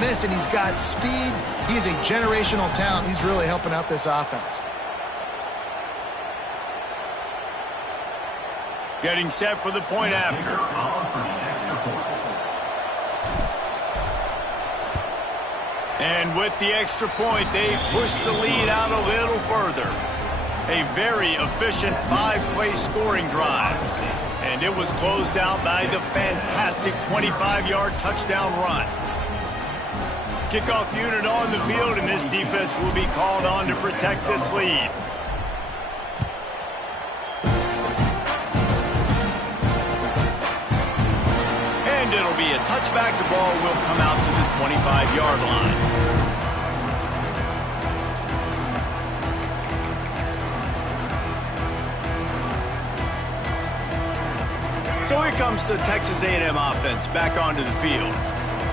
miss, and he's got speed. He's a generational talent. He's really helping out this offense. Getting set for the point after. And with the extra point, they push the lead out a little further. A very efficient 5-play scoring drive. And it was closed out by the fantastic 25-yard touchdown run. Kickoff unit on the field, and this defense will be called on to protect this lead. And it'll be a touchback. The ball will come out to the 25-yard line. So here comes the Texas A&M offense back onto the field.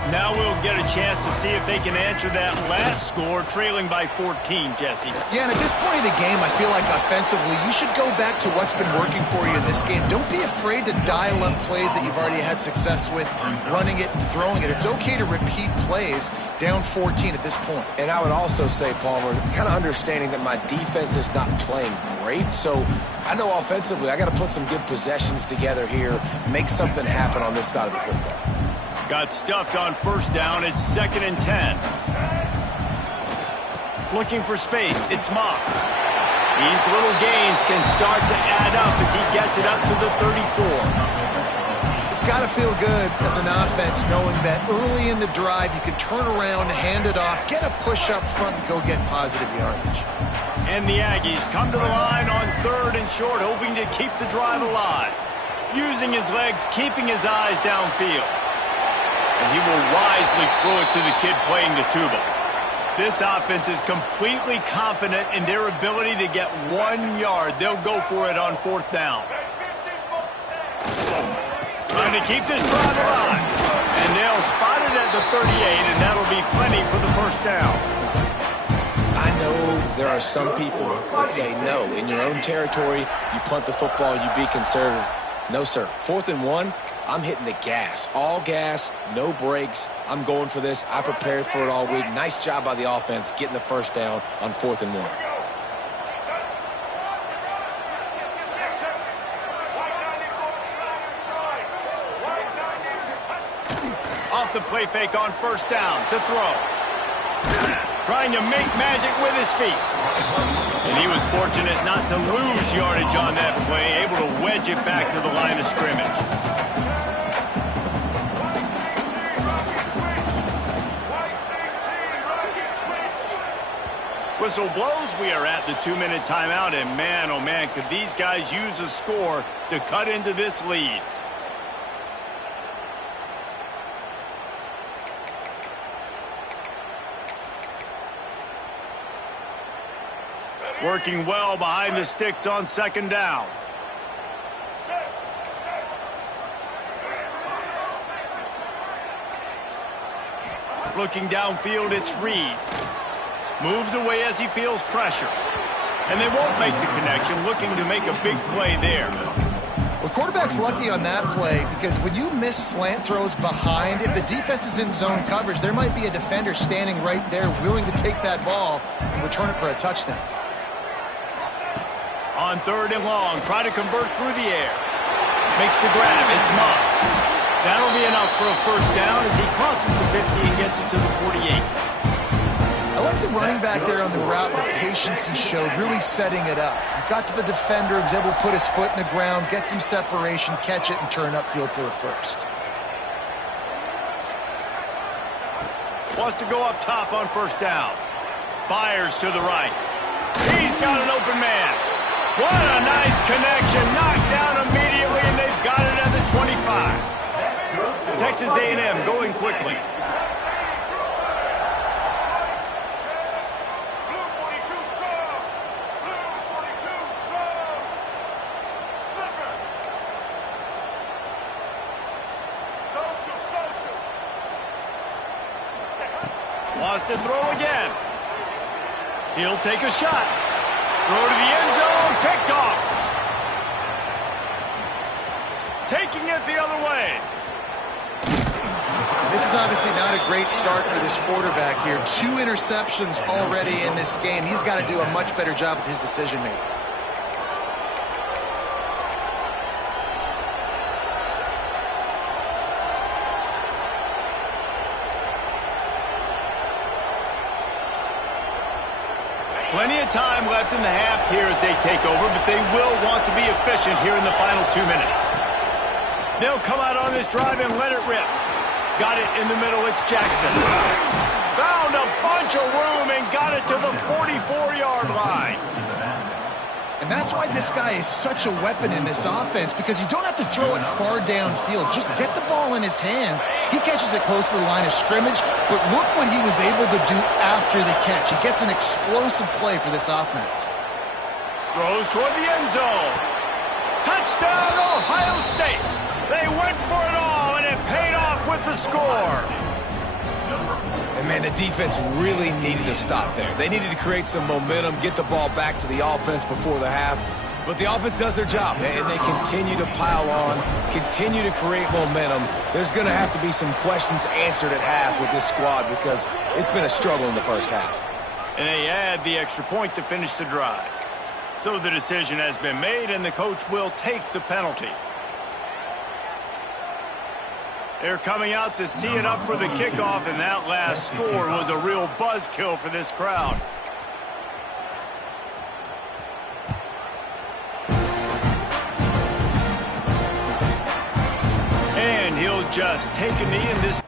Now we'll get a chance to see if they can answer that last score, trailing by 14, Jesse. Yeah, and at this point in the game, I feel like offensively, you should go back to what's been working for you in this game. Don't be afraid to dial up plays that you've already had success with, running it and throwing it. It's okay to repeat plays down 14 at this point. And I would also say, Palmer, kind of understanding that my defense is not playing great, so I know offensively I got to put some good possessions together here, make something happen on this side of the football. Got stuffed on first down. It's 2nd and 10. Looking for space. It's Moss. These little gains can start to add up as he gets it up to the 34. It's got to feel good as an offense knowing that early in the drive you can turn around, hand it off, get a push up front, and go get positive yardage. And the Aggies come to the line on 3rd and short, hoping to keep the drive alive. Using his legs, keeping his eyes downfield. And he will wisely throw it to the kid playing the tuba. This offense is completely confident in their ability to get 1 yard. They'll go for it on 4th down. Trying to keep this drive alive. And they'll spot it at the 38, and that'll be plenty for the first down. I know there are some people that say, no, in your own territory, you punt the football, you be conservative. No, sir. 4th and 1. I'm hitting the gas. All gas, no brakes. I'm going for this. I prepared for it all week. Nice job by the offense getting the first down on 4th and 1. Off the play fake on first down to throw. Trying to make magic with his feet. And he was fortunate not to lose yardage on that play, able to wedge it back to the line of scrimmage. Whistle blows. We are at the 2-minute timeout, and man, oh man, could these guys use a score to cut into this lead. Working well behind the sticks on 2nd down. Looking downfield, it's Reed. Moves away as he feels pressure. And they won't make the connection, looking to make a big play there. Well, quarterback's lucky on that play because when you miss slant throws behind, if the defense is in zone coverage, there might be a defender standing right there willing to take that ball and return it for a touchdown. On 3rd and long, try to convert through the air. Makes the grab, it's Moss. That'll be enough for a first down as he crosses the 50 and gets it to the 48. I like the running back there on the route, the patience he showed, really setting it up. He got to the defender, was able to put his foot in the ground, get some separation, catch it, and turn upfield for the first. Wants to go up top on first down. Fires to the right. He's got an open man. What a nice connection. Knocked down immediately, and they've got it at the 25. Texas A&M going quickly. Wants to throw again. He'll take a shot. Throw to the end zone. Picked off. Taking it the other way. This this is obviously not a great start for this quarterback here. 2 interceptions already in this game. He's got to do a much better job with his decision-making. Plenty of time left in the half here as they take over, but they will want to be efficient here in the final 2 minutes. They'll come out on this drive and let it rip. Got it in the middle, it's Jackson. Found a bunch of room and got it to the 44-yard line. And that's why this guy is such a weapon in this offense, because you don't have to throw it far downfield. Just get the ball in his hands. He catches it close to the line of scrimmage, but look what he was able to do after the catch. He gets an explosive play for this offense. Throws toward the end zone. Touchdown, Ohio State. They went for it all, and it paid off with the score. And, man, the defense really needed to stop there. They needed to create some momentum, get the ball back to the offense before the half. But the offense does their job, and they continue to pile on, continue to create momentum. There's going to have to be some questions answered at half with this squad because it's been a struggle in the first half. And they add the extra point to finish the drive. So the decision has been made, and the coach will take the penalty. They're coming out to tee it up for the kickoff, and that last score was a real buzzkill for this crowd. And he'll just take a knee in this.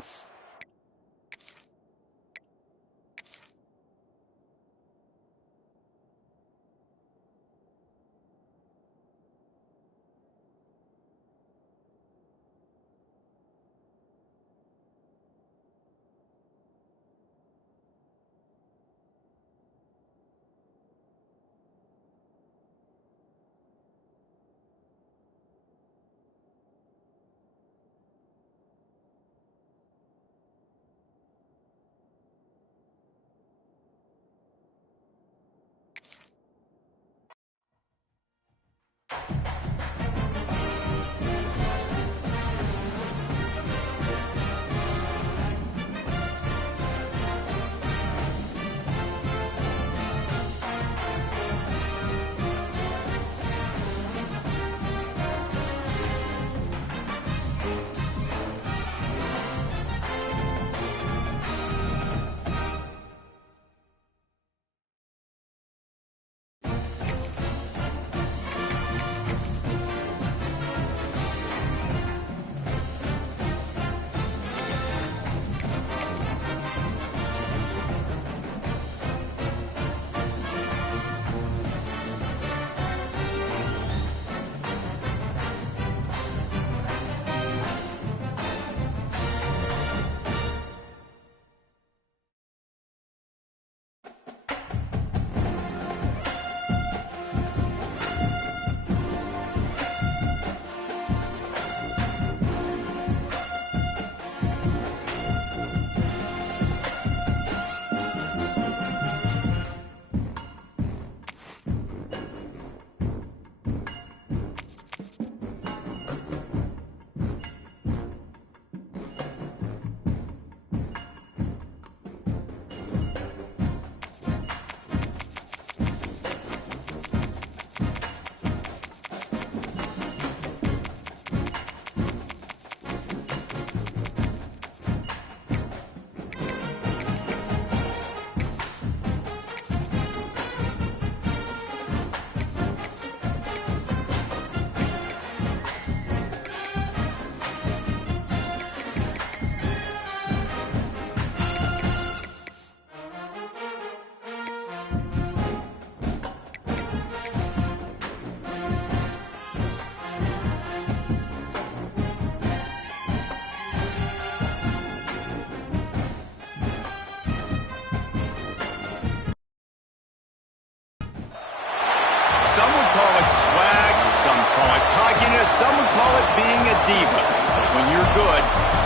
Some would call it swag, some call it cockiness, some would call it being a diva. But when you're good,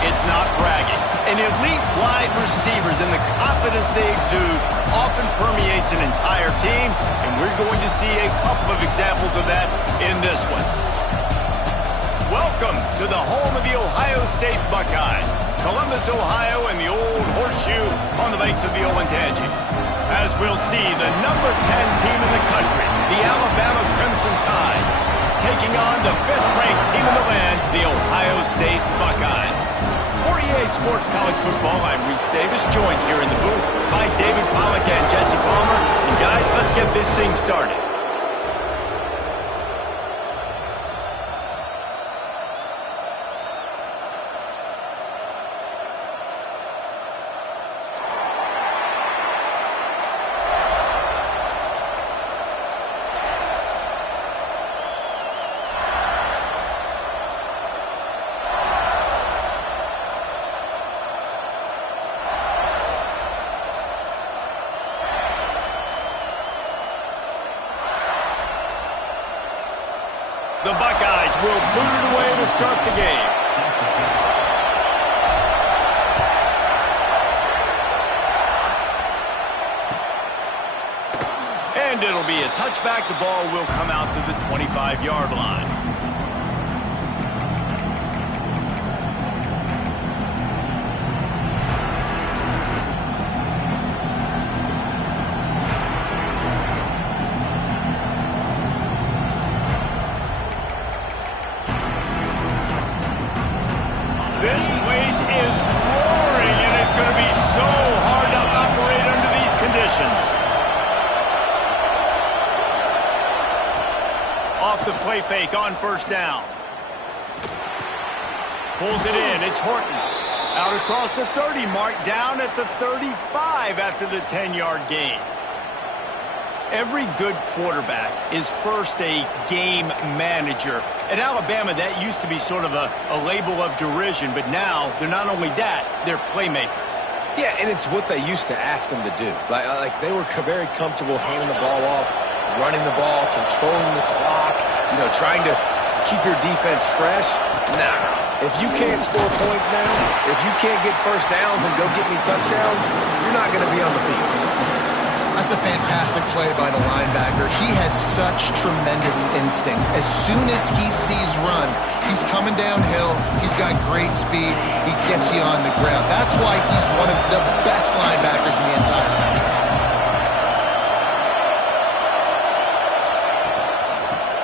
it's not bragging. An elite wide receivers and the confidence they exude often permeates an entire team, and we're going to see a couple of examples of that in this one. Welcome to the home of the Ohio State Buckeyes. Columbus, Ohio, and the Old Horseshoe on the banks of the Olentangy. As we'll see, the number 10 team in the country, the Alabama Crimson Tide, taking on the 5th-ranked team in the land, the Ohio State Buckeyes. For EA Sports College Football, I'm Reese Davis, joined here in the booth by David Pollack and Jesse Palmer. And guys, let's get this thing started. The Buckeyes will boot it away to start the game. And it'll be a touchback. The ball will come out to the 25-yard line. This place is roaring, and it's going to be so hard to operate under these conditions. Off the play fake on first down. Pulls it in. It's Horton. Out across the 30 mark, down at the 35 after the 10-yard gain. Every good quarterback is first a game manager. At Alabama, that used to be sort of a label of derision, but now they're not only that, they're playmakers. Yeah, and it's what they used to ask them to do. Like they were very comfortable handing the ball off, running the ball, controlling the clock, trying to keep your defense fresh. Nah, if you can't score points now, if you can't get first downs and go get me touchdowns, you're not going to be on the field. That's a fantastic play by the linebacker. He has such tremendous instincts. As soon as he sees run, he's coming downhill. He's got great speed. He gets you on the ground. That's why he's one of the best linebackers in the entire country.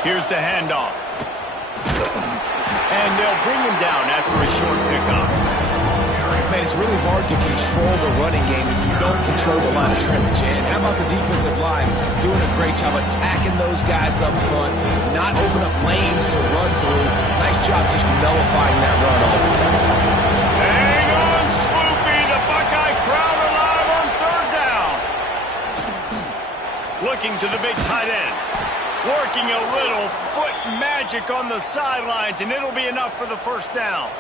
Here's the handoff. And they'll bring him down after a short pickup. Man, it's really hard to control the running game if you don't control the line of scrimmage. And how about the defensive line doing a great job attacking those guys up front, not open up lanes to run through. Nice job just nullifying that run altogether. Hang on, Sloopy. The Buckeye crowd alive on third down. Looking to the big tight end. Working a little foot magic on the sidelines, and it'll be enough for the first down.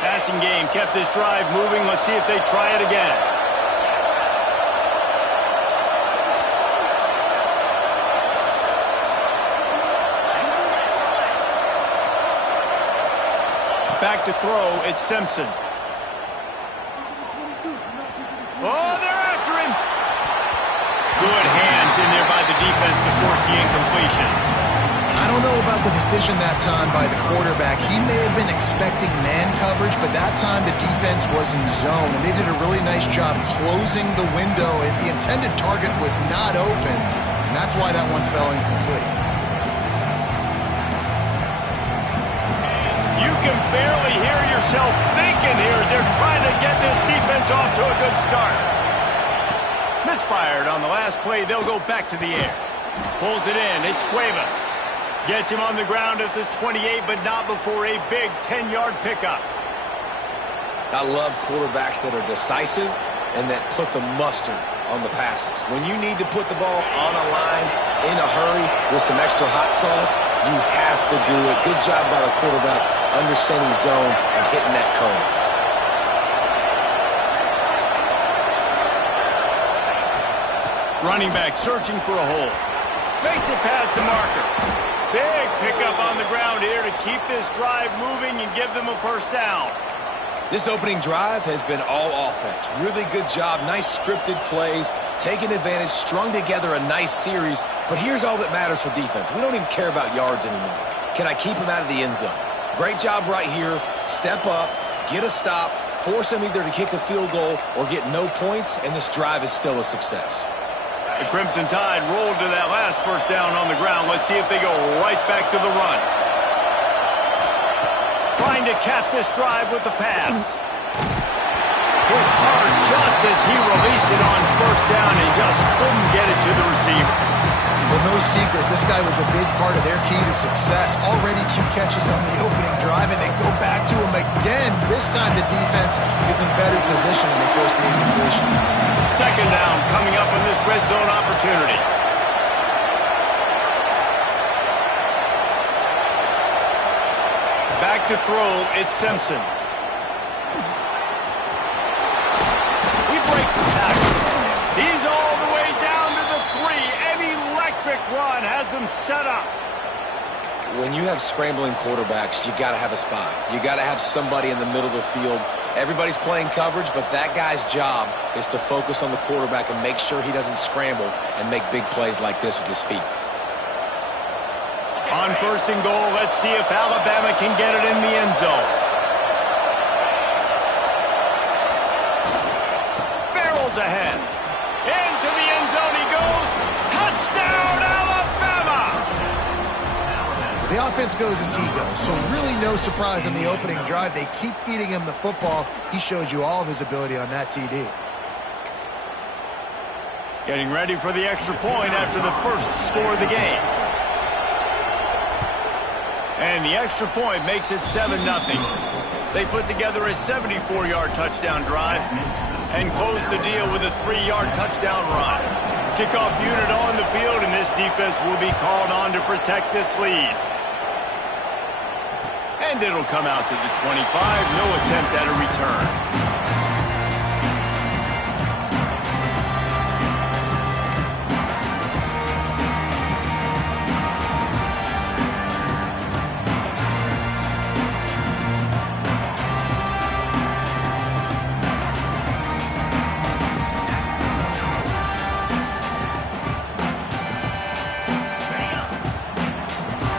Passing game kept this drive moving. Let's see if they try it again. Back to throw, it's Simpson. Oh, they're after him. Good hands in there by the defense to force the incompletion. I don't know about the decision that time by the quarterback. He may have been expecting man coverage, but that time the defense was in zone, and they did a really nice job closing the window. The intended target was not open, and that's why that one fell incomplete. You can barely hear yourself thinking here as they're trying to get this defense off to a good start. Misfired on the last play. They'll go back to the air. Pulls it in. It's Cuevas. Gets him on the ground at the 28, but not before a big 10-yard pickup. I love quarterbacks that are decisive and that put the mustard on the passes. When you need to put the ball on a line in a hurry with some extra hot sauce, you have to do it. Good job by the quarterback understanding zone and hitting that cone. Running back searching for a hole. Makes it past the marker. Big pickup on the ground here to keep this drive moving and give them a first down. This opening drive has been all offense. Really good job. Nice scripted plays. taking advantage, strung together a nice series, but here's all that matters for defense. We don't even care about yards anymore. Can I keep him out of the end zone? Great job right here. Step up, get a stop, force him either to kick a field goal or get no points, and this drive is still a success. The Crimson Tide rolled to that last first down on the ground. Let's see if they go right back to the run. Trying to cap this drive with the pass. Hit hard just as he released it on first down and just couldn't get it to the receiver. Well, no secret, this guy was a big part of their key to success. Already 2 catches on the opening drive, and they go back to him again. This time the defense is in better position, and they force the incompletion. Second down coming up in this red zone opportunity. Back to throw, it's Simpson. He breaks the tackle. He's all the way down to the 3. An electric run has him set up. When you have scrambling quarterbacks, you got to have a spot. You got to have somebody in the middle of the field. Everybody's playing coverage, but that guy's job is to focus on the quarterback and make sure he doesn't scramble and make big plays like this with his feet. On first and goal, let's see if Alabama can get it in the end zone. Barrels ahead. Into the end zone he goes. Touchdown, Alabama! The offense goes as he goes, so really no surprise on the opening drive. They keep feeding him the football. He showed you all of his ability on that TD. Getting ready for the extra point after the first score of the game. And the extra point makes it 7-0. They put together a 74-yard touchdown drive and close the deal with a 3-yard touchdown run. Kickoff unit on the field, and this defense will be called on to protect this lead. And it'll come out to the 25. No attempt at a return.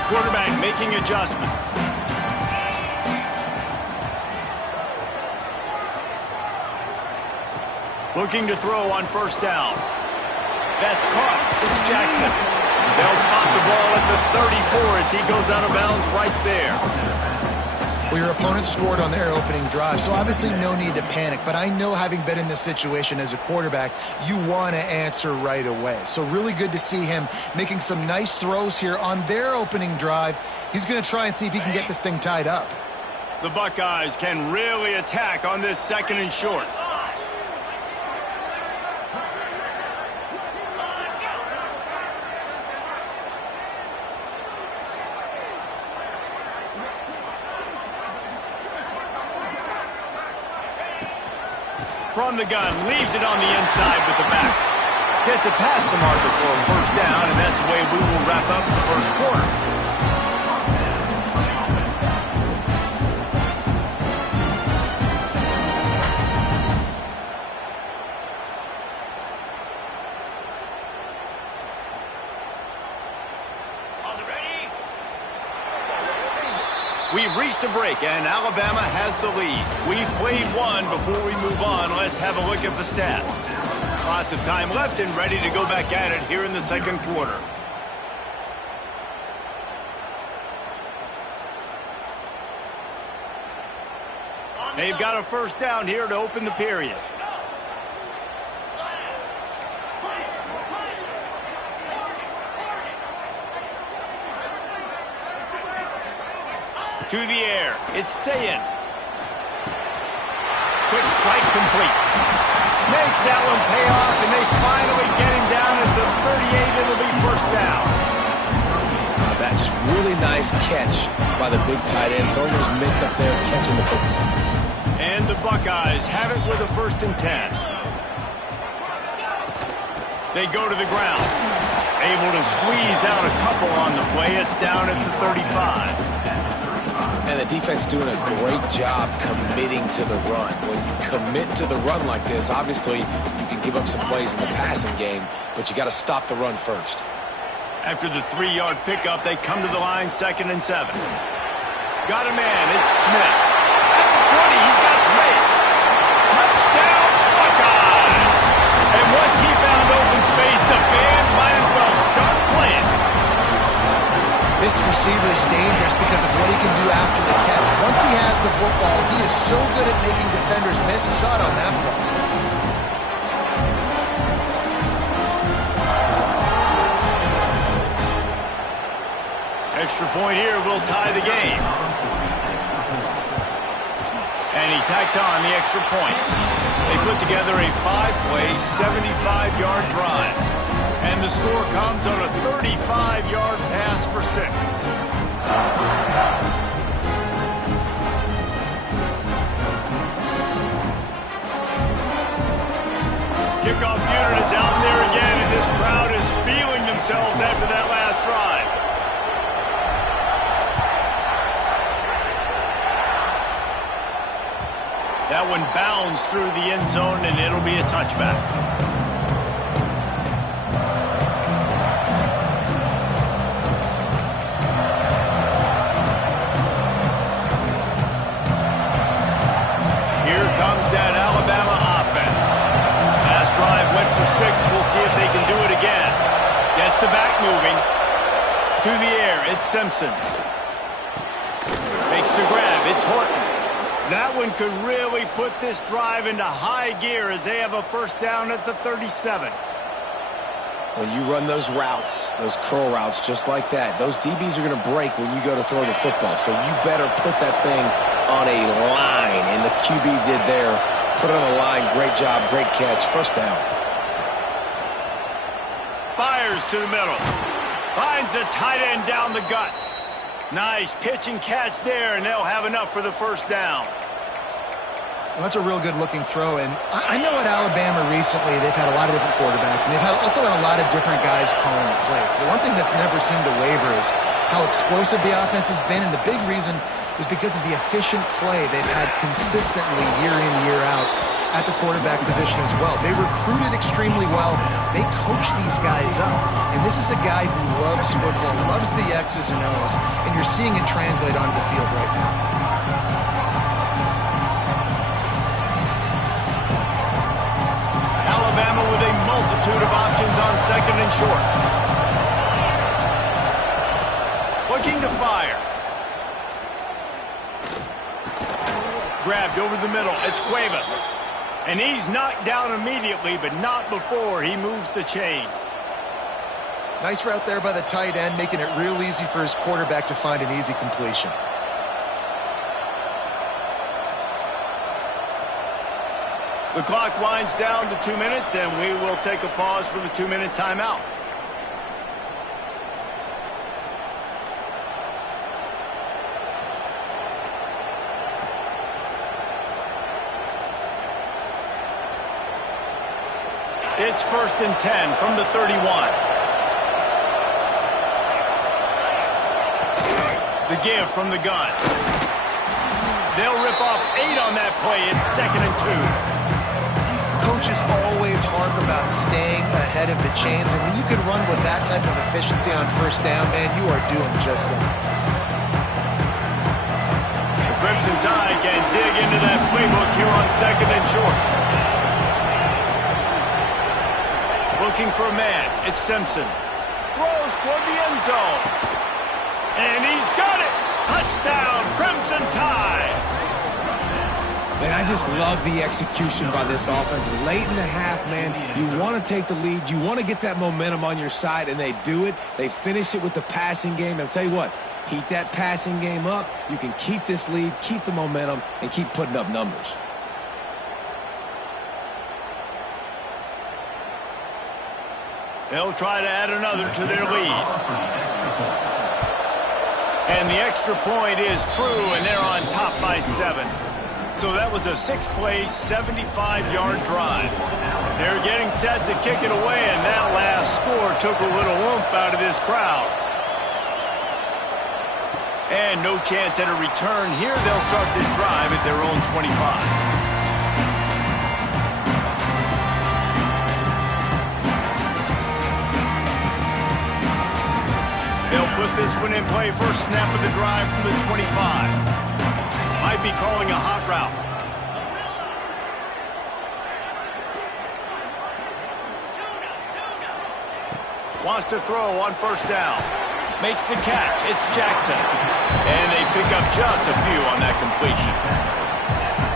Quarterback making adjustments. Looking to throw on first down. That's caught. It's Jackson. They'll spot the ball at the 34 as he goes out of bounds right there. Well, your opponent scored on their opening drive, so obviously no need to panic. But I know, having been in this situation as a quarterback, you want to answer right away. So really good to see him making some nice throws here on their opening drive. He's going to try and see if he can get this thing tied up. The Buckeyes can really attack on this second and short. From the gun, leaves it on the inside with the back. Gets it past the marker for a first down, and that's the way we will wrap up the first quarter. We've reached a break, and Alabama has the lead. We've played one. Before we move on, let's have a look at the stats. Lots of time left and ready to go back at it here in the second quarter. They've got a first down here to open the period. To the air, it's Sayin. Quick strike complete. Makes that one pay off, and they finally get him down at the 38. It'll be first down. That just really nice catch by the big tight end. Throwing those mitts up there, catching the football. And the Buckeyes have it with a 1st and 10. They go to the ground. Able to squeeze out a couple on the play. It's down at the 35. And the defense doing a great job committing to the run. When you commit to the run like this, obviously you can give up some plays in the passing game, but you got to stop the run first. After the 3-yard pickup, they come to the line, 2nd and 7. Got a man, it's Smith. At the 20, he's got space. Touchdown, Buckeyes! And once he found open space, the band might as well start playing. This receiver is dangerous because of what he can do after the catch. Once he has the football, he is so good at making defenders miss. You saw it on that play. Extra point here will tie the game. And he tacks on the extra point. They put together a 5-play, 75-yard drive. And the score comes on a 35-yard pass for 6. Kickoff unit is out there again, and this crowd is feeling themselves after that last drive. That one bounds through the end zone, and it'll be a touchback. Here comes that Alabama offense. Last drive went for 6. We'll see if they can do it again. Gets the back moving. To the air, it's Simpson. Makes the grab, it's Horton. That one could really put this drive into high gear as they have a first down at the 37. When you run those routes, those curl routes just like that, those DBs are going to break when you go to throw the football. So you better put that thing on a line, and the QB did there. Put it on a line, great job, great catch, first down. Fires to the middle. Finds a tight end down the gut. Nice pitch and catch there, and they'll have enough for the first down. Well, that's a real good-looking throw, and I know at Alabama recently they've had a lot of different quarterbacks, and they've also had a lot of different guys calling plays. But one thing that's never seemed to waver is how explosive the offense has been, and the big reason is because of the efficient play they've had consistently year in, year out at the quarterback position as well. They recruited extremely well. They coach these guys up, and this is a guy who loves football, loves the X's and O's, and you're seeing it translate onto the field right now. Alabama with a multitude of options on 2nd and short. Looking to fire. Grabbed over the middle. It's Cuevas. And he's knocked down immediately, but not before he moves the chains. Nice route there by the tight end, making it real easy for his quarterback to find an easy completion. The clock winds down to 2 minutes, and we will take a pause for the 2-minute timeout. It's 1st and 10 from the 31. The give from the gun. They'll rip off 8 on that play. It's 2nd and 2. Coaches always harp about staying ahead of the chains, and when you can run with that type of efficiency on first down, man, you are doing just that. The Crimson Tide can dig into that playbook here on 2nd and short. Looking for a man, it's Simpson. Throws toward the end zone. And he's got it! Touchdown, Crimson Tide! Man, I just love the execution by this offense. Late in the half, man, you want to take the lead. You want to get that momentum on your side, and they do it. They finish it with the passing game. And I'll tell you what, heat that passing game up. You can keep this lead, keep the momentum, and keep putting up numbers. They'll try to add another to their lead. And the extra point is true, and they're on top by 7. So that was a 6-play, 75-yard drive. They're getting set to kick it away, and that last score took a little oomph out of this crowd. And no chance at a return here. They'll start this drive at their own 25. They'll put this one in play. First snap of the drive from the 25. Might be calling a hot route. Wants to throw on first down. Makes the catch. It's Jackson. And they pick up just a few on that completion.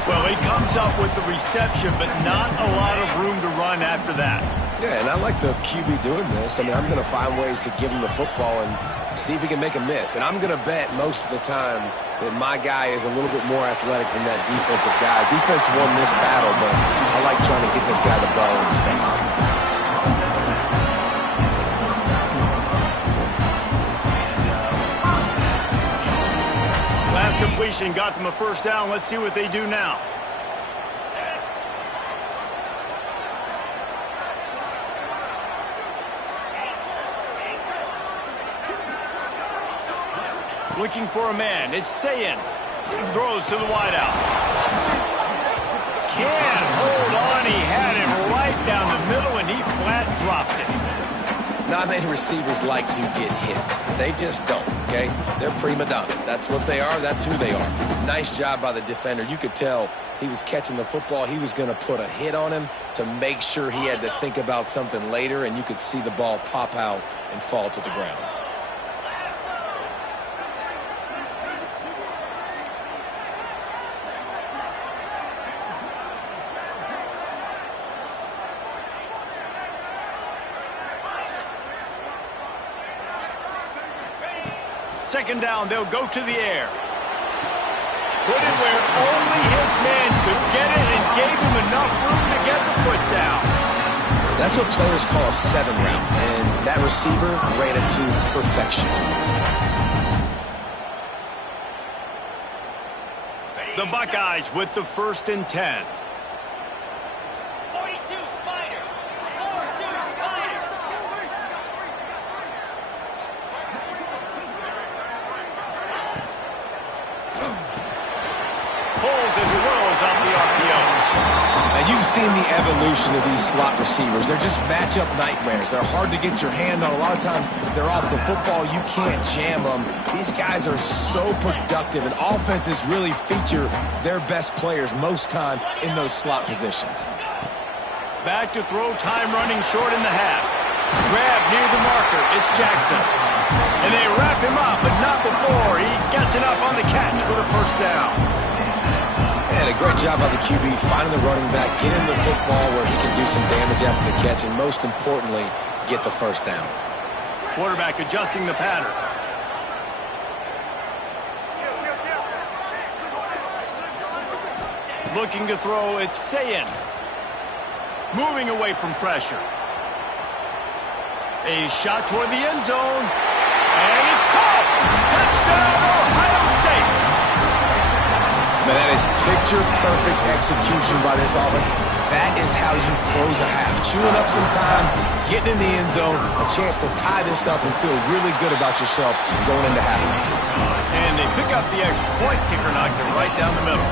Well, he comes up with the reception, but not a lot of room to run after that. Yeah, and I like the QB doing this. I mean, I'm going to find ways to give him the football and see if he can make a miss. And I'm going to bet most of the time that my guy is a little bit more athletic than that defensive guy. Defense won this battle, but I like trying to get this guy the ball in space. Last completion got them a first down. Let's see what they do now. Looking for a man. It's Sayin. Throws to the wideout. Can't hold on. He had him right down the middle, and he flat dropped it. Not many receivers like to get hit. They just don't, okay? They're prima donnas. That's what they are. That's who they are. Nice job by the defender. You could tell he was catching the football. He was going to put a hit on him to make sure he had to think about something later, and you could see the ball pop out and fall to the ground. Second down, they'll go to the air. Put it where only his man could get it and gave him enough room to get the foot down. That's what players call a 7 route, and that receiver ran it to perfection. The Buckeyes with the 1st and 10. You've seen the evolution of these slot receivers. They're just matchup nightmares. They're hard to get your hand on. A lot of times they're off the football. You can't jam them. These guys are so productive, and offenses really feature their best players most time in those slot positions. Back to throw, time running short in the half. Grab near the marker. It's Jackson. And they wrap him up, but not before he gets enough on the catch for the first down. And a great job by the QB finding the running back, get him the football where he can do some damage after the catch, and most importantly, get the first down. Quarterback adjusting the pattern. Looking to throw, it's Sayin. Moving away from pressure. A shot toward the end zone. And it's caught! Touchdown, Ohio State! Man, that is picture-perfect execution by this offense. That is how you close a half. Chewing up some time, getting in the end zone, a chance to tie this up and feel really good about yourself going into halftime. And they pick up the extra point. Kicker knocked it right down the middle.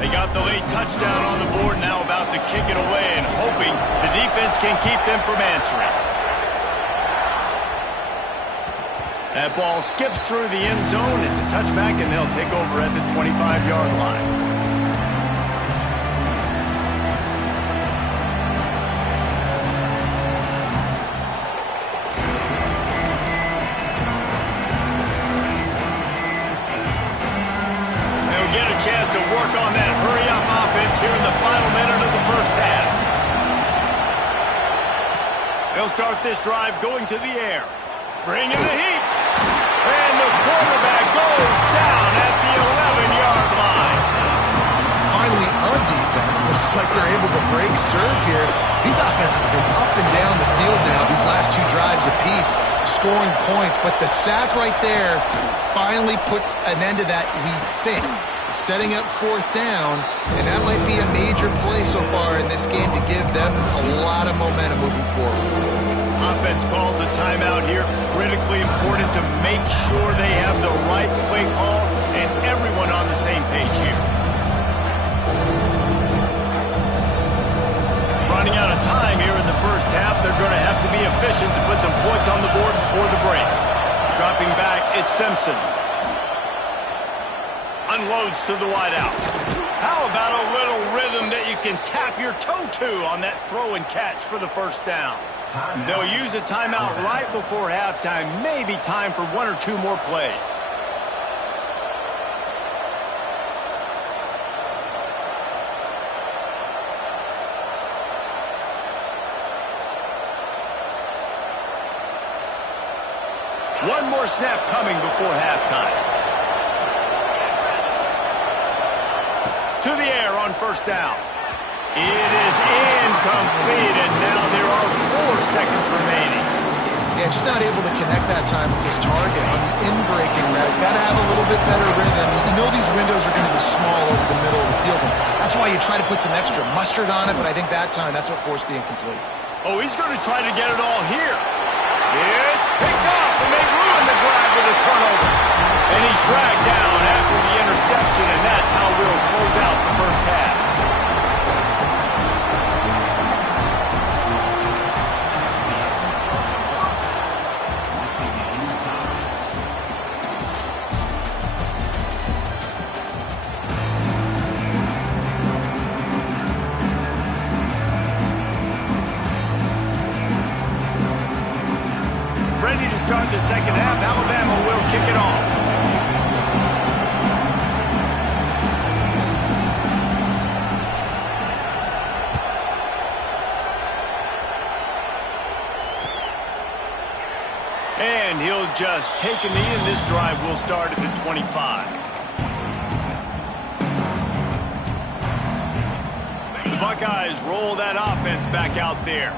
They got the late touchdown on the board, now about to kick it away and hoping the defense can keep them from answering. That ball skips through the end zone. It's a touchback, and they'll take over at the 25-yard line. They'll get a chance to work on that hurry-up offense here in the final minute of the first half. They'll start this drive going to the air. Bringing the heat. And the quarterback goes down at the 11-yard line. Finally, on defense, looks like they're able to break serve here. These offenses have been up and down the field now these last 2 drives apiece, scoring points. But the sack right there finally puts an end to that, we think. Setting up 4th down, and that might be a major play so far in this this game to give them a lot of momentum moving forward. Offense calls a timeout here. Critically important to make sure they have the right play call and everyone on the same page here. Running out of time here in the first half. They're going to have to be efficient to put some points on the board before the break. Dropping back, it's Simpson. Unloads to the wideout. How about a little rhythm that you can tap your toe to on that throw and catch for the first down? They'll use a timeout right before halftime. Maybe time for one or two more plays. One more snap coming before halftime. To the air on first down. It is incomplete, and now there are 4 seconds remaining. Yeah, just not able to connect that time with his target on the in-breaking route. Got to have a little bit better rhythm. You know these windows are going to be small over the middle of the field. And that's why you try to put some extra mustard on it, but I think that time that's what forced the incomplete. Oh, he's going to try to get it all here. It's picked up, and they ruin the drive with a turnover. And he's dragged down after the interception, and that's how we'll close out the first half. Ready to start the second half. Alabama will kick it off. And he'll just take a knee, and this drive will start at the 25. The Buckeyes roll that offense back out there.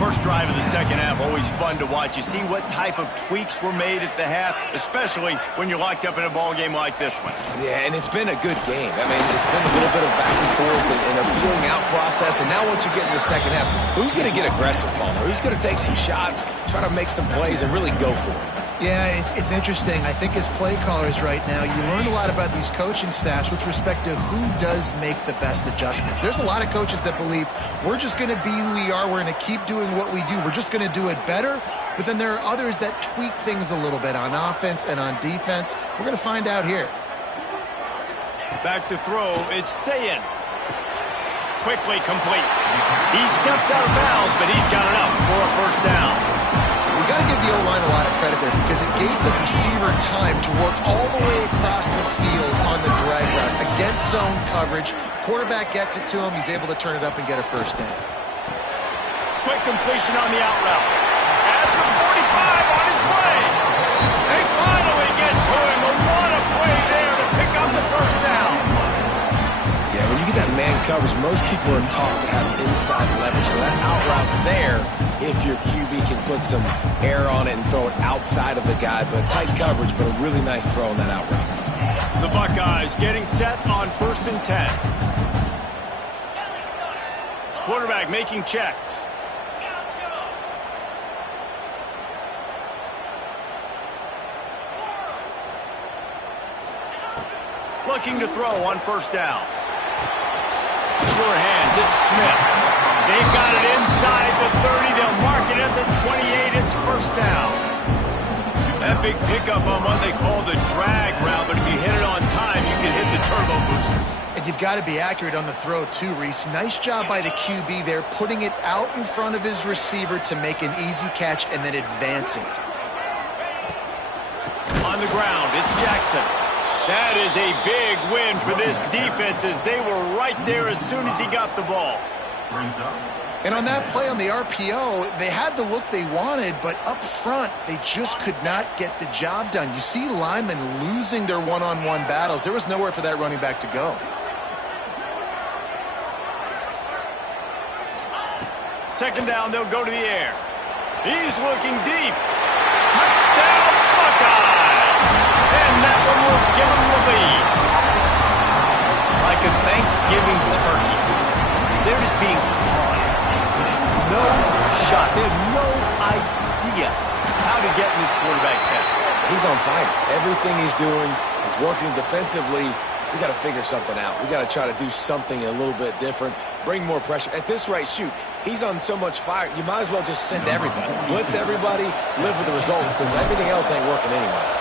First drive of the second half, always fun to watch. You see what type of tweaks were made at the half, especially when you're locked up in a ball game like this one. Yeah, and it's been a good game. I mean, it's been a little bit of back and forth and a feeling out process. And now once you get in the second half, who's going to get aggressive, Palmer? Who's going to take some shots, try to make some plays, and really go for it? Yeah, it's interesting. I think as play callers right now, you learn a lot about these coaching staffs with respect to who does make the best adjustments. There's a lot of coaches that believe we're just going to be who we are. We're going to keep doing what we do. We're just going to do it better. But then there are others that tweak things a little bit on offense and on defense. We're going to find out here. Back to throw, it's Sayin. Quickly complete. He steps out of bounds, but he's got enough for a first down. We got to give the O-line a lot of credit there because it gave the receiver time to work all the way across the field on the drag route against zone coverage. Quarterback gets it to him. He's able to turn it up and get a first down. Quick completion on the out route. At the 45 on his way. They finally get to him. A lot of play there to pick up the first down. Yeah, when you get that man coverage, most people are taught to have inside leverage. So that out route's there if your QB can put some air on it and throw it outside of the guy. But tight coverage, but a really nice throw on that out route. The Buckeyes getting set on 1st and 10. Quarterback making checks. Looking to throw on first down. Sure hands, it's Smith. They've got it inside the 30. They'll mark it at the 28. It's first down. That big pickup on what they call the drag route, but if you hit it on time, you can hit the turbo boosters. And you've got to be accurate on the throw too, Reese. Nice job by the QB there, putting it out in front of his receiver to make an easy catch and then advancing. On the ground, it's Jackson. That is a big win for this defense as they were right there as soon as he got the ball. And on that play on the RPO, they had the look they wanted, but up front, they just could not get the job done. You see linemen losing their one-on-one battles. There was nowhere for that running back to go. Second down, they'll go to the air. He's looking deep. Touchdown, Buckeyes! And that one will give them the lead. Like a Thanksgiving turkey. They're just being shot. They have no idea how to get in this quarterback's head. He's on fire. Everything he's doing is working defensively. We got to figure something out. We got to try to do something a little bit different, bring more pressure. At this rate, shoot, he's on so much fire, you might as well just send everybody. Blitz everybody, live with the results, because everything else ain't working anyways.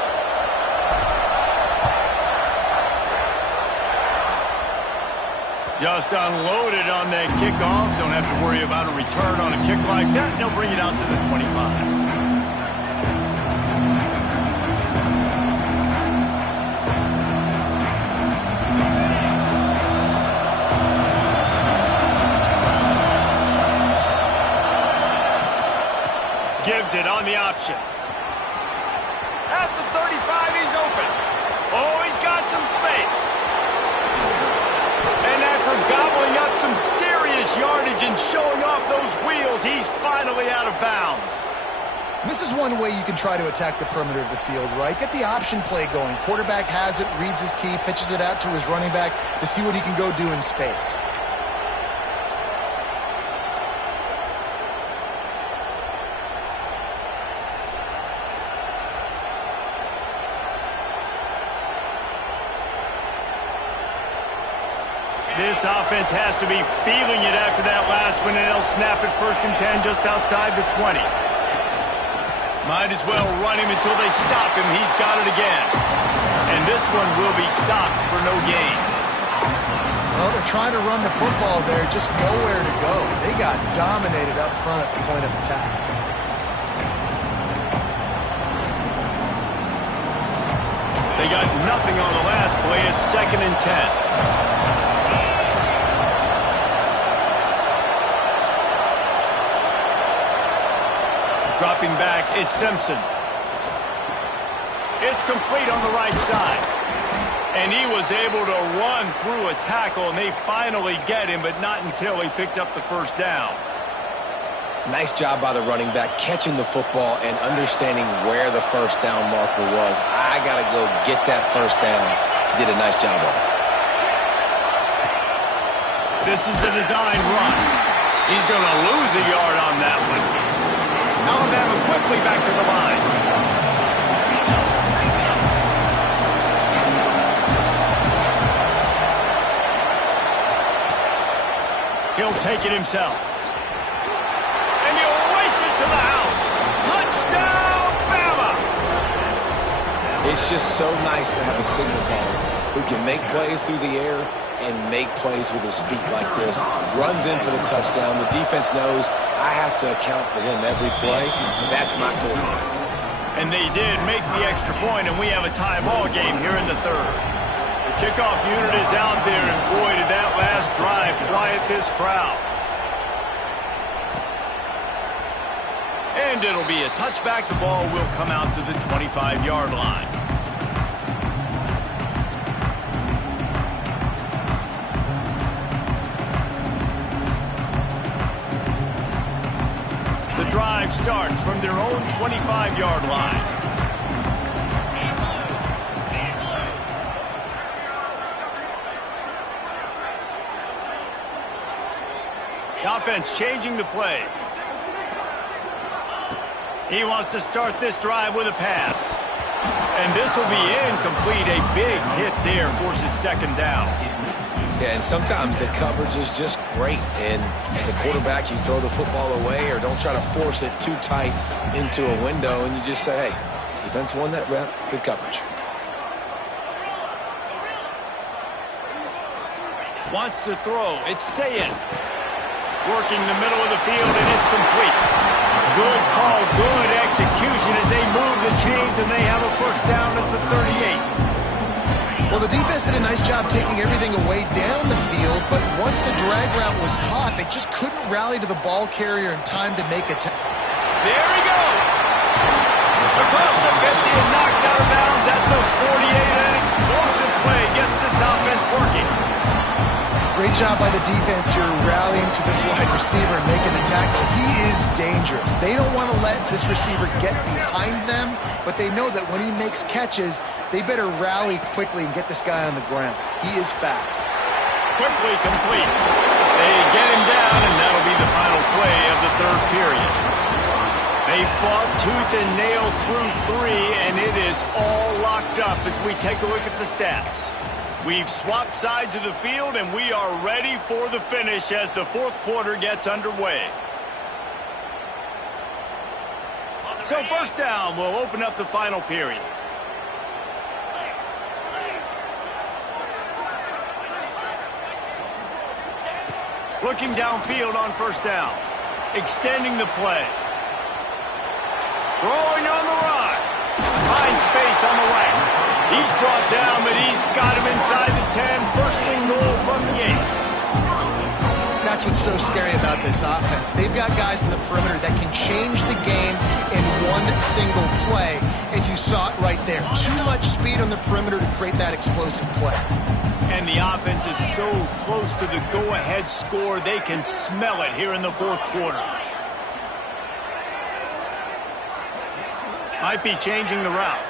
Just unloaded on that kickoff. Don't have to worry about a return on a kick like that. They'll bring it out to the 25. Gives it on the option. At the 35, he's open. Oh, he's got some space. And after gobbling up some serious yardage and showing off those wheels, he's finally out of bounds. This is one way you can try to attack the perimeter of the field, right? Get the option play going. Quarterback has it, reads his key, pitches it out to his running back to see what he can go do in space. This offense has to be feeling it after that last one, and they'll snap it 1st and 10 just outside the 20. Might as well run him until they stop him. He's got it again. And this one will be stopped for no gain. Well, they're trying to run the football there, just nowhere to go. They got dominated up front at the point of attack. They got nothing on the last play. It's 2nd and 10. Dropping back, it's Simpson. It's complete on the right side. And he was able to run through a tackle, and they finally get him, but not until he picks up the 1st down. Nice job by the running back, catching the football and understanding where the 1st down marker was. I got to go get that 1st down. He did a nice job of it. This is a design run. He's going to lose a yard on that one. Alabama quickly back to the line. He'll take it himself. And he'll race it to the house. Touchdown, Bama! It's just so nice to have a signal caller who can make plays through the air and make plays with his feet like this. Runs in for the touchdown. The defense knows I have to account for him every play. That's my quarterback. And they did make the extra point, and we have a tie ball game here in the 3rd. The kickoff unit is out there, and boy, did that last drive quiet this crowd. And it'll be a touchback. The ball will come out to the 25-yard line. The drive starts from their own 25-yard line. The offense changing the play. He wants to start this drive with a pass. And this will be incomplete. A big hit there forces 2nd down. Yeah, and sometimes the coverage is just great. And as a quarterback, you throw the football away or don't try to force it too tight into a window, and you just say, hey, defense won that rep, good coverage. Wants to throw. It's Sayin. Working the middle of the field, and it's complete. Good call, good execution as they move the chains, and they have a 1st down at the 38. Well, the defense did a nice job taking everything away down the field, but once the drag route was caught, they just couldn't rally to the ball carrier in time to make a There he goes! Across the 50 and knocked out of bounds at the 48. An explosive play gets this offense working. Great job by the defense here rallying to this wide receiver and making the tackle. He is dangerous. They don't want to let this receiver get behind them, but they know that when he makes catches, they better rally quickly and get this guy on the ground. He is fast. Quickly complete. They get him down, and that'll be the final play of the 3rd period. They fought tooth and nail through 3, and it is all locked up as we take a look at the stats. We've swapped sides of the field, and we are ready for the finish as the fourth quarter gets underway. So first down, we'll open up the final period. Looking downfield on first down. Extending the play. Throwing on the run. Finds space on the right. He's brought down, but he's got him inside the 10. First and goal from the 8. That's what's so scary about this offense. They've got guys in the perimeter that can change the game in one single play, and you saw it right there. Too much speed on the perimeter to create that explosive play. And the offense is so close to the go-ahead score, they can smell it here in the fourth quarter. Might be changing the route.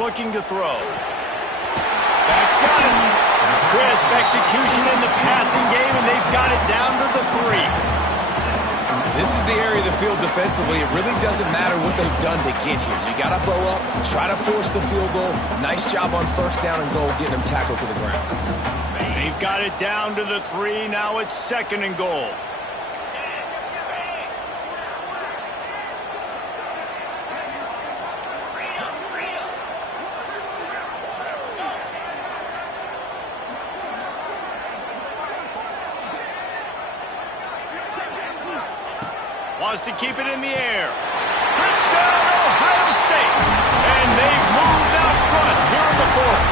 Looking to throw. That's got it. Crisp execution in the passing game, and they've got it down to the 3. This is the area of the field defensively. It really doesn't matter what they've done to get here. You got to bow up, try to force the field goal. Nice job on first down and goal, getting them tackled to the ground. They've got it down to the 3. Now it's second and goal. Wants to keep it in the air. Touchdown, Ohio State. And they've moved out front here in the fourth.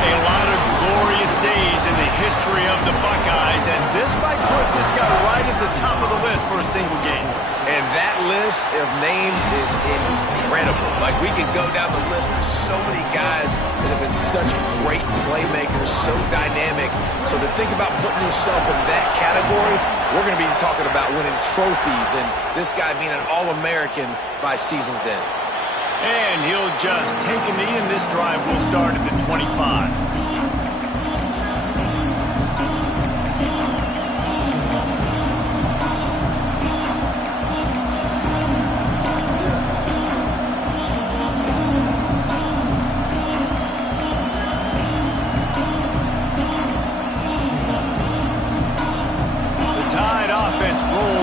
A lot of glorious days in the history of the Buckeyes, and this might put this guy right at the top of the list for a single game. And that list of names is incredible. Like, we can go down the list of so many guys that have been such great playmakers, so dynamic. So to think about putting yourself in that category, we're going to be talking about winning trophies and this guy being an All-American by season's end. And he'll just take a knee, and this drive will start at the 25.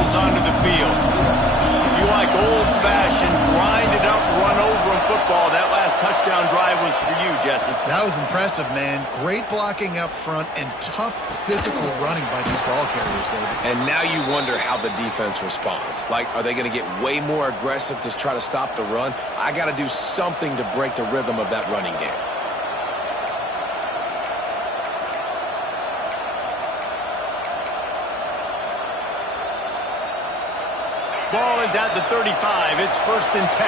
Onto the field. If you like old-fashioned, grind-it-up, run-over-'em football, that last touchdown drive was for you, Jesse. That was impressive, man. Great blocking up front and tough physical running by these ball carriers, David. And now you wonder how the defense responds. Like, are they going to get way more aggressive to try to stop the run? I got to do something to break the rhythm of that running game. Ball is at the 35. It's first and 10.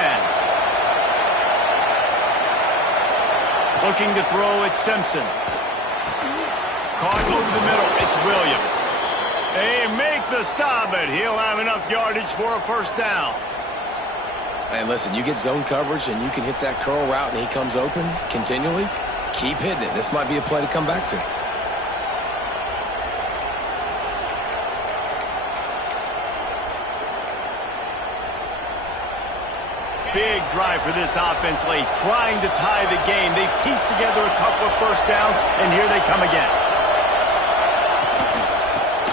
Looking to throw, it's Simpson. Caught over the middle. It's Williams. They make the stop, but he'll have enough yardage for a first down. And listen, you get zone coverage and you can hit that curl route and he comes open continually. Keep hitting it. This might be a play to come back to. Big drive for this offense late, trying to tie the game. They pieced together a couple of first downs, and here they come again.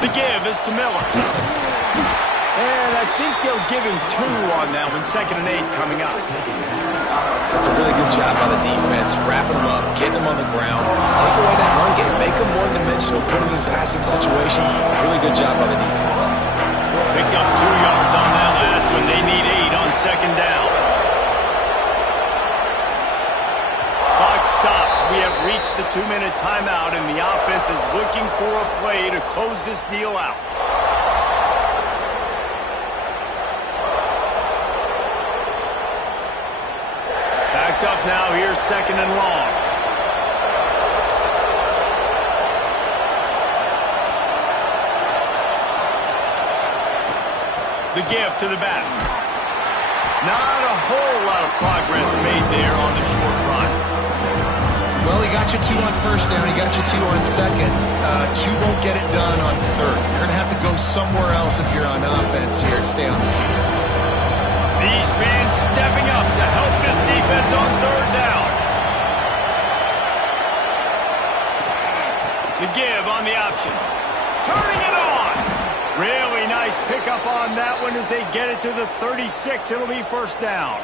The give is to Miller. And I think they'll give him 2 on that one, 2nd and 8 coming up. That's a really good job by the defense, wrapping them up, getting them on the ground, take away that run game, make them one-dimensional, put them in passing situations. Really good job by the defense. Picked up 2 yards on that last one. They need 8 on 2nd down. Clock stops. We have reached the 2-minute timeout, and the offense is looking for a play to close this deal out. Backed up now. Here's 2nd and long. The give to the back. Not a whole lot of progress made there on the short run. Well, he he got you 2 on first down. He got you 2 on second. 2 won't get it done on third. You're going to have to go somewhere else if you're on offense here to stay on the field. These fans stepping up to help this defense on third down. The give on the option. Turning it on. Really nice pickup on that one as they get it to the 36. It'll be first down.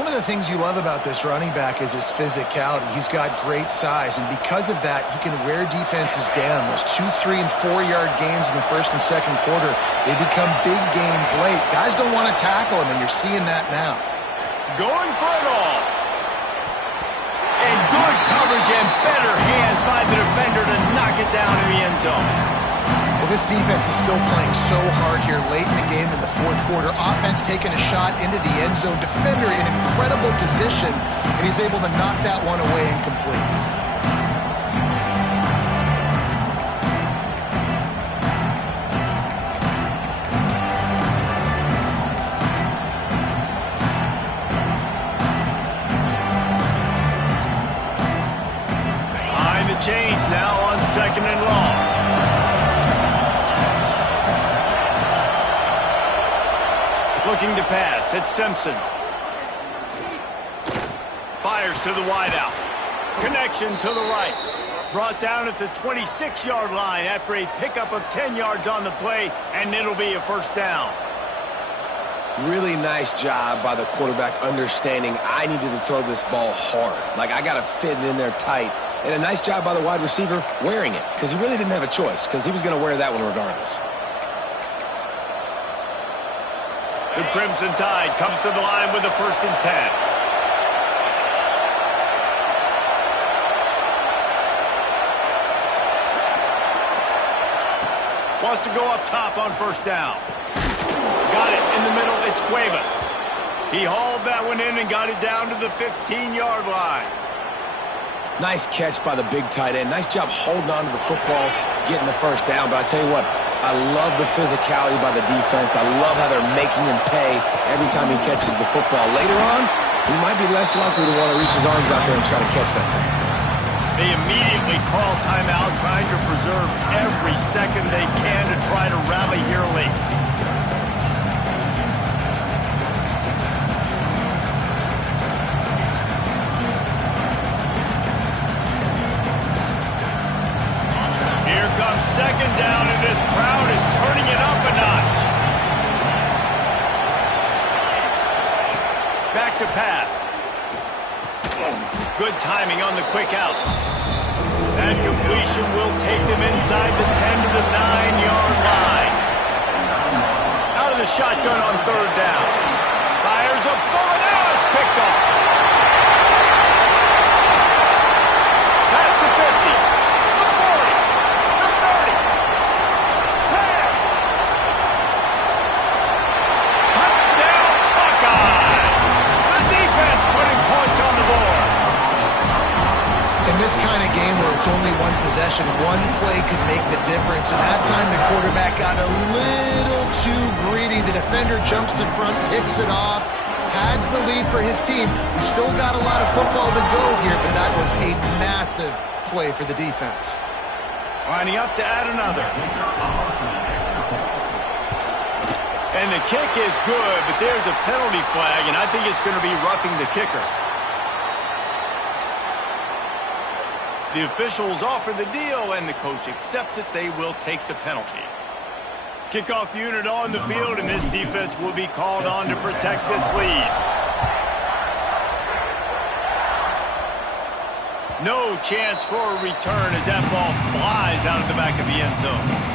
One of the things you love about this running back is his physicality. He's got great size, and because of that, he can wear defenses down. Those 2, 3, and 4-yard gains in the first and second quarter, they become big gains late. Guys don't want to tackle him, and you're seeing that now. Going for it all. And good coverage and better hands by the defender to knock it down in the end zone. Well, this defense is still playing so hard here late in the game in the fourth quarter. Offense taking a shot into the end zone. Defender in incredible position, and he's able to knock that one away incomplete. Behind the chains now on second and long. Looking to pass, it's Simpson. Fires to the wideout. Connection to the right. Brought down at the 26-yard line after a pickup of 10 yards on the play, and it'll be a first down. Really nice job by the quarterback understanding I needed to throw this ball hard. Like, I got to fit it in there tight. And a nice job by the wide receiver wearing it, because he really didn't have a choice, because he was going to wear that one regardless. The Crimson Tide comes to the line with a 1st and 10. Wants to go up top on first down. Got it in the middle. It's Cuevas. He hauled that one in and got it down to the 15-yard line. Nice catch by the big tight end. Nice job holding on to the football, getting the first down. But I tell you what, I love the physicality by the defense. I love how they're making him pay every time he catches the football. Later on, he might be less likely to want to reach his arms out there and try to catch that thing. They immediately call timeout, trying to preserve every second they can to try to rally here late. Here comes second down, and this crowd is turning it up a notch. Back to pass. Good timing on the quick out. That completion will take them inside the 10 to the 9-yard line. Out of the shotgun on third down. Fires a bullet. Now it's picked off. Pass to 50. The 40. The 30. 10. Touchdown Buckeyes. The defense putting points on the board. In this kind of game where it's only one possession, one play could make the difference. And that time the quarterback got a little too greedy. The defender jumps in front, picks it off, pads the lead for his team. We still got a lot of football to go here, but that was a massive play for the defense. Lining up to add another. And the kick is good, but there's a penalty flag, and I think it's going to be roughing the kicker. The officials offer the deal, and the coach accepts it. They will take the penalty. Kickoff unit on the field, and this defense will be called on to protect this lead. No chance for a return as that ball flies out of the back of the end zone.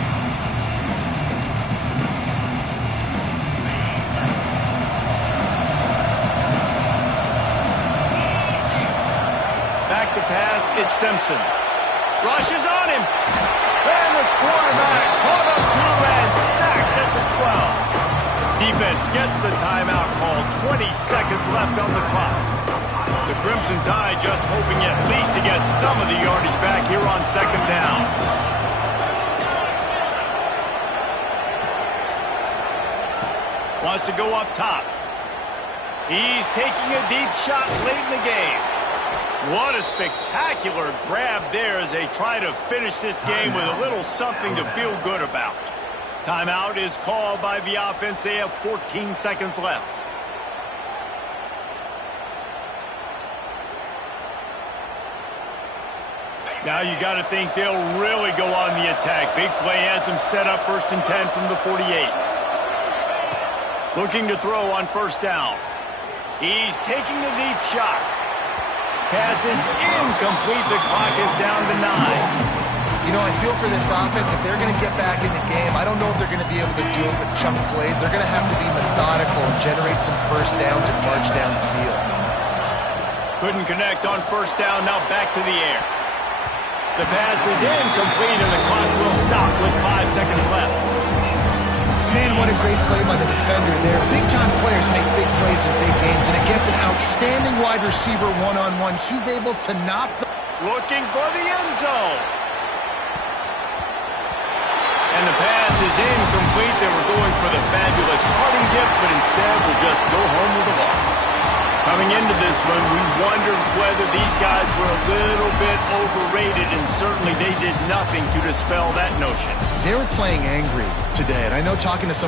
Back to pass, it's Simpson. Rushes on him. And the quarterback caught up to and sacked at the 12. Defense gets the timeout call. 20 seconds left on the clock. The Crimson Tide just hoping at least to get some of the yardage back here on second down. Wants to go up top. He's taking a deep shot late in the game. What a spectacular grab there as they try to finish this game with a little something to feel good about. Timeout is called by the offense. They have 14 seconds left. Now you got to think they'll really go on the attack. Big play has them set up 1st and 10 from the 48. Looking to throw on 1st down. He's taking the deep shot. Pass is incomplete. The clock is down to 9. You know, I feel for this offense, if they're going to get back in the game, I don't know if they're going to be able to do it with chunk plays. They're going to have to be methodical and generate some 1st downs and march down the field. Couldn't connect on 1st down. Now back to the air. The pass is incomplete, and the clock will stop with 5 seconds left. Man, what a great play by the defender there. Big-time players make big plays in big games, and against an outstanding wide receiver one-on-one, he's able to knock the... Looking for the end zone. And the pass is incomplete. They were going for the fabulous parting gift, but instead will just go home with a loss. Coming into this one, we wondered whether these guys were a little bit overrated, and certainly they did nothing to dispel that notion. They were playing angry today, and I know talking to some of